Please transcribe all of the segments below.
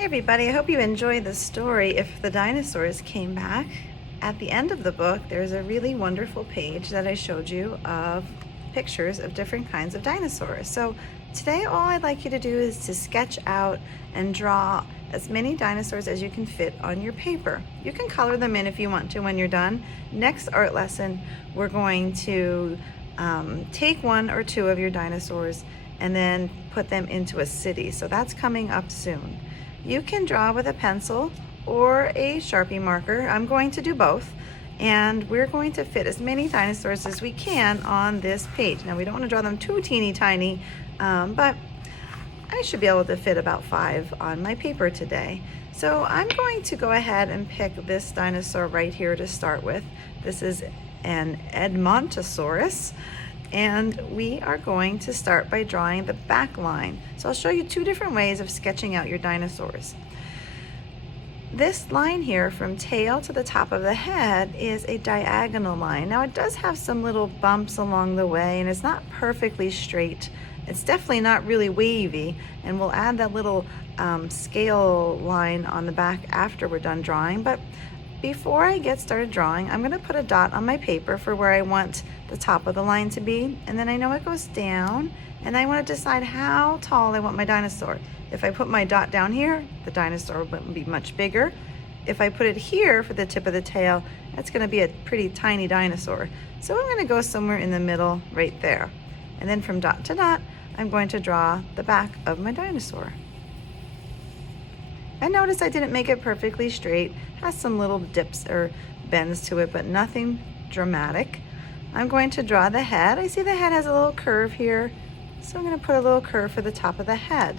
Hey everybody, I hope you enjoyed the story If the Dinosaurs Came Back. At the end of the book, there's a really wonderful page that I showed you of pictures of different kinds of dinosaurs. So today all I'd like you to do is to sketch out and draw as many dinosaurs as you can fit on your paper. You can color them in if you want to when you're done. Next art lesson, we're going to take one or two of your dinosaurs and then put them into a city. So that's coming up soon. You can draw with a pencil or a Sharpie marker. I'm going to do both, and we're going to fit as many dinosaurs as we can on this page. Now we don't want to draw them too teeny tiny, but I should be able to fit about 5 on my paper today. So I'm going to go ahead and pick this dinosaur right here to start with. This is an Edmontosaurus. And we are going to start by drawing the back line. So I'll show you 2 different ways of sketching out your dinosaurs. This line here from tail to the top of the head is a diagonal line. Now it does have some little bumps along the way and it's not perfectly straight. It's definitely not really wavy, and we'll add that little scale line on the back after we're done drawing. But before I get started drawing, I'm going to put a dot on my paper for where I want the top of the line to be, and then I know it goes down, and I want to decide how tall I want my dinosaur. If I put my dot down here, the dinosaur will be much bigger. If I put it here for the tip of the tail, that's going to be a pretty tiny dinosaur. So I'm going to go somewhere in the middle right there. And then from dot to dot, I'm going to draw the back of my dinosaur. And notice I didn't make it perfectly straight. It has some little dips or bends to it, but nothing dramatic. I'm going to draw the head. I see the head has a little curve here, so I'm going to put a little curve for the top of the head.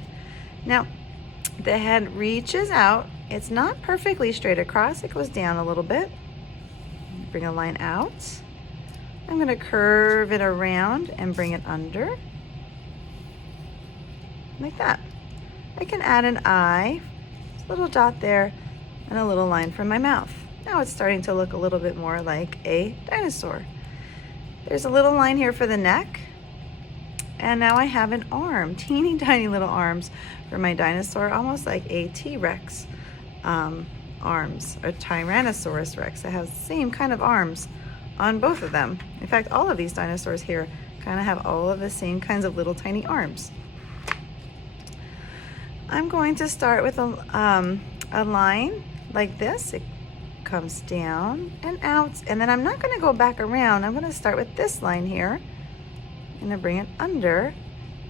Now, the head reaches out. It's not perfectly straight across. It goes down a little bit. Bring a line out. I'm going to curve it around and bring it under, like that. I can add an eye, little dot there, and a little line from my mouth. Now it's starting to look a little bit more like a dinosaur. There's a little line here for the neck, and now I have an arm, teeny tiny little arms for my dinosaur, almost like a T-Rex arms, or Tyrannosaurus Rex. It has the same kind of arms on both of them. In fact, all of these dinosaurs here kind of have all of the same kinds of little tiny arms. I'm going to start with a line like this. It comes down and out, and then I'm not going to go back around. I'm going to start with this line here. I'm going to bring it under,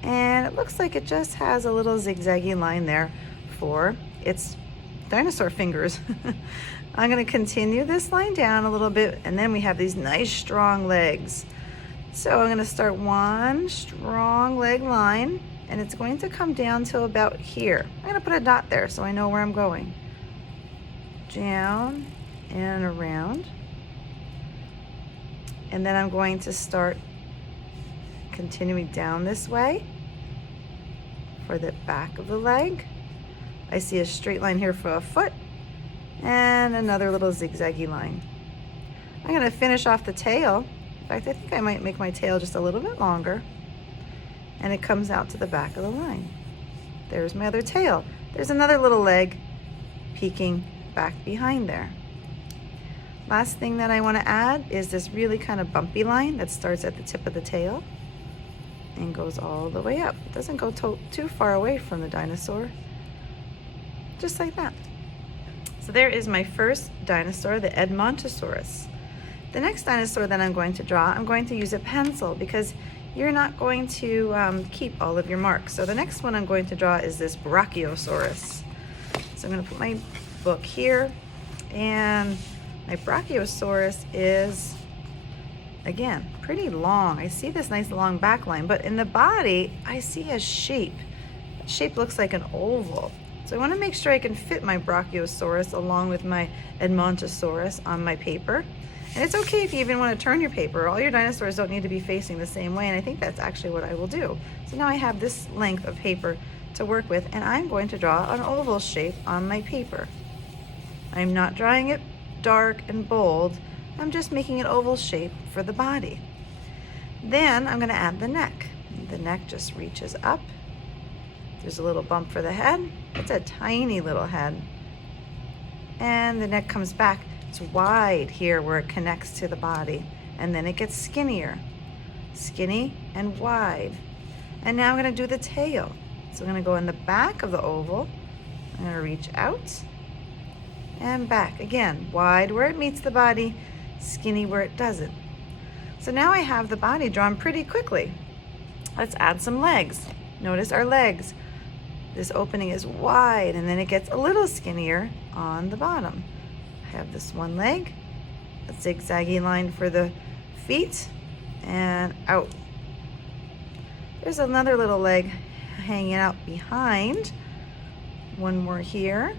and it looks like it just has a little zigzaggy line there for its dinosaur fingers. I'm going to continue this line down a little bit, and then we have these nice strong legs. So I'm going to start one strong leg line, and it's going to come down to about here. I'm going to put a dot there so I know where I'm going. Down and around. And then I'm going to start continuing down this way for the back of the leg. I see a straight line here for a foot and another little zigzaggy line. I'm going to finish off the tail. In fact, I think I might make my tail just a little bit longer. And it comes out to the back of the line. There's my other tail. There's another little leg peeking back behind there. Last thing that I want to add is this really kind of bumpy line that starts at the tip of the tail and goes all the way up. It doesn't go too far away from the dinosaur, just like that. So there is my first dinosaur, the Edmontosaurus. The next dinosaur that I'm going to draw, I'm going to use a pencil because you're not going to keep all of your marks. So the next one I'm going to draw is this Brachiosaurus. So I'm going to put my book here, and my Brachiosaurus is, again, pretty long. I see this nice long back line, but in the body, I see a shape. That shape looks like an oval. So I want to make sure I can fit my Brachiosaurus along with my Edmontosaurus on my paper. And it's okay if you even want to turn your paper. All your dinosaurs don't need to be facing the same way, and I think that's actually what I will do. So now I have this length of paper to work with, and I'm going to draw an oval shape on my paper. I'm not drawing it dark and bold. I'm just making an oval shape for the body. Then I'm going to add the neck. The neck just reaches up There's a little bump for the head. It's a tiny little head. And the neck comes back. It's wide here where it connects to the body. And then it gets skinnier. Skinny and wide. And now I'm going to do the tail. So I'm going to go in the back of the oval. I'm going to reach out and back. Again, wide where it meets the body, skinny where it doesn't. So now I have the body drawn pretty quickly. Let's add some legs. Notice our legs. This opening is wide and then it gets a little skinnier on the bottom. I have this one leg, a zigzaggy line for the feet, and out. There's another little leg hanging out behind. One more here,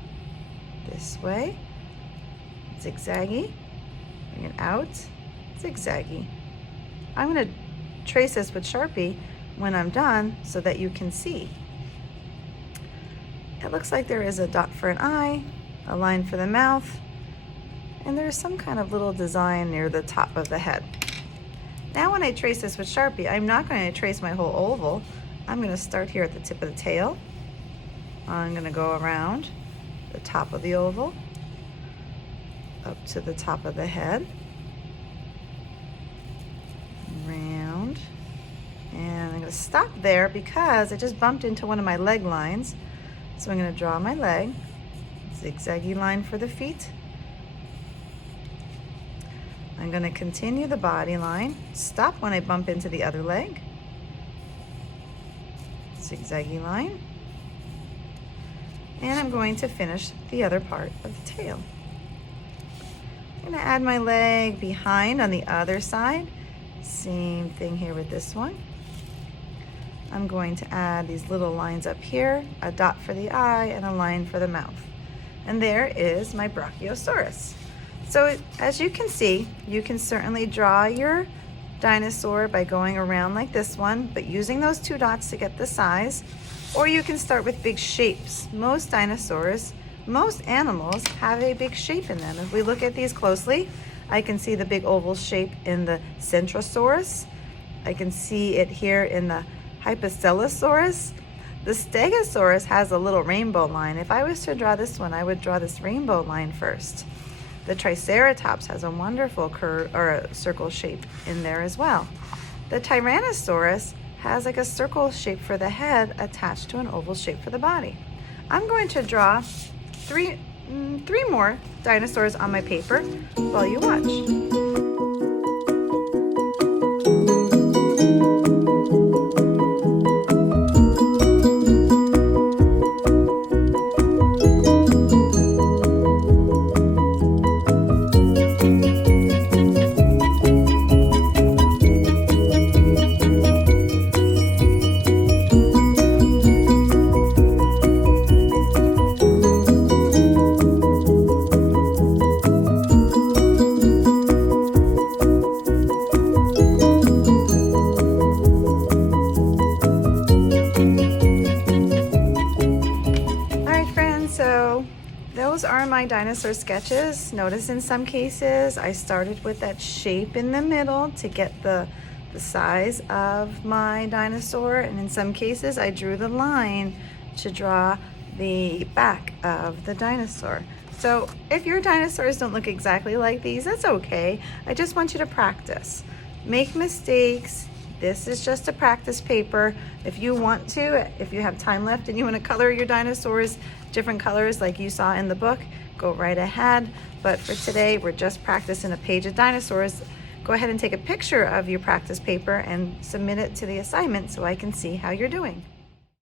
this way, zigzaggy, bring it out, zigzaggy. I'm going to trace this with Sharpie when I'm done so that you can see. It looks like there is a dot for an eye, a line for the mouth, and there's some kind of little design near the top of the head. Now when I trace this with Sharpie, I'm not going to trace my whole oval. I'm going to start here at the tip of the tail. I'm going to go around the top of the oval, up to the top of the head, round, and I'm going to stop there because I just bumped into one of my leg lines. So I'm going to draw my leg, zigzaggy line for the feet. I'm going to continue the body line, stop when I bump into the other leg, zigzaggy line, and I'm going to finish the other part of the tail. I'm going to add my leg behind on the other side. Same thing here with this one. I'm going to add these little lines up here, a dot for the eye and a line for the mouth. And there is my Brachiosaurus. So as you can see, you can certainly draw your dinosaur by going around like this one, but using those two dots to get the size, or you can start with big shapes. Most dinosaurs, most animals have a big shape in them. If we look at these closely, I can see the big oval shape in the Centrosaurus. I can see it here in the Hypocelosaurus. The Stegosaurus has a little rainbow line. If I was to draw this one, I would draw this rainbow line first. The Triceratops has a wonderful curve or a circle shape in there as well. The Tyrannosaurus has like a circle shape for the head attached to an oval shape for the body. I'm going to draw three more dinosaurs on my paper while you watch. Those are my dinosaur sketches. Notice in some cases I started with that shape in the middle to get the size of my dinosaur, and in some cases I drew the line to draw the back of the dinosaur. So if your dinosaurs don't look exactly like these, that's okay. I just want you to practice. Make mistakes. This is just a practice paper. If you want to, if you have time left and you want to color your dinosaurs different colors like you saw in the book, go right ahead. But for today, we're just practicing a page of dinosaurs. Go ahead and take a picture of your practice paper and submit it to the assignment so I can see how you're doing.